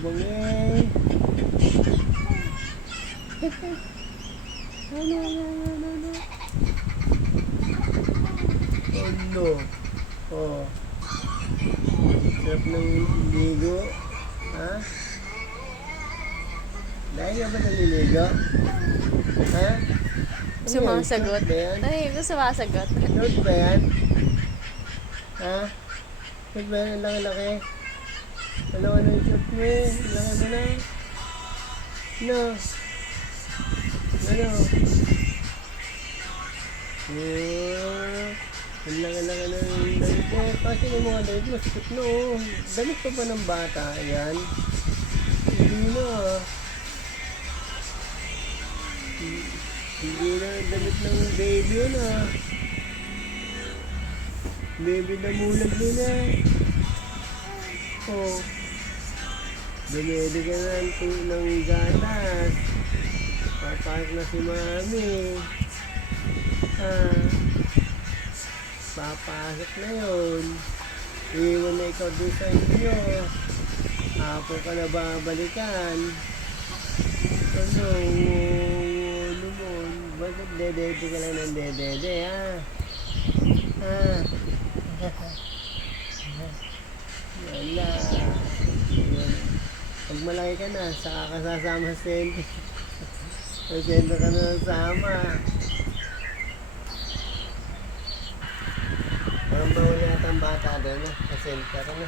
yabang eh. Ano? Ano? Oh. Sarap ng ligo. Ha? Dahil ka ba naliligo? Ha? Ano yan? Sumasagot. Short ba yan? Ay, ito sumasagot. Short ba yan? Ha? Short ba yan? Ang laki-laki? Ano yung short mo? Ang laki mo na? Ano? Ano? Ang laki-laki na yung damit mo. Kasi yung mga damit mo, sikot na oh. Damit pa ba ng bata? Ayan. Hindi na ah. Hindi na damit ng baby yun ah. Baby na mulag din ah. Oh. Dumedi ka na ng gatas. Papasok na si mami. Ah. Papasok na yun. Iwan na ikaw doon sa inyo. Apo ka na babalikan. Ano? Ano mo? Bakit dedede ka lang ng dedede ha? Ha? Wala. Pag malaki ka na, saka ka sasama sa sento. Sa sento ka na nasama. Parang bawal yata ang bata doon, sa sento ka na.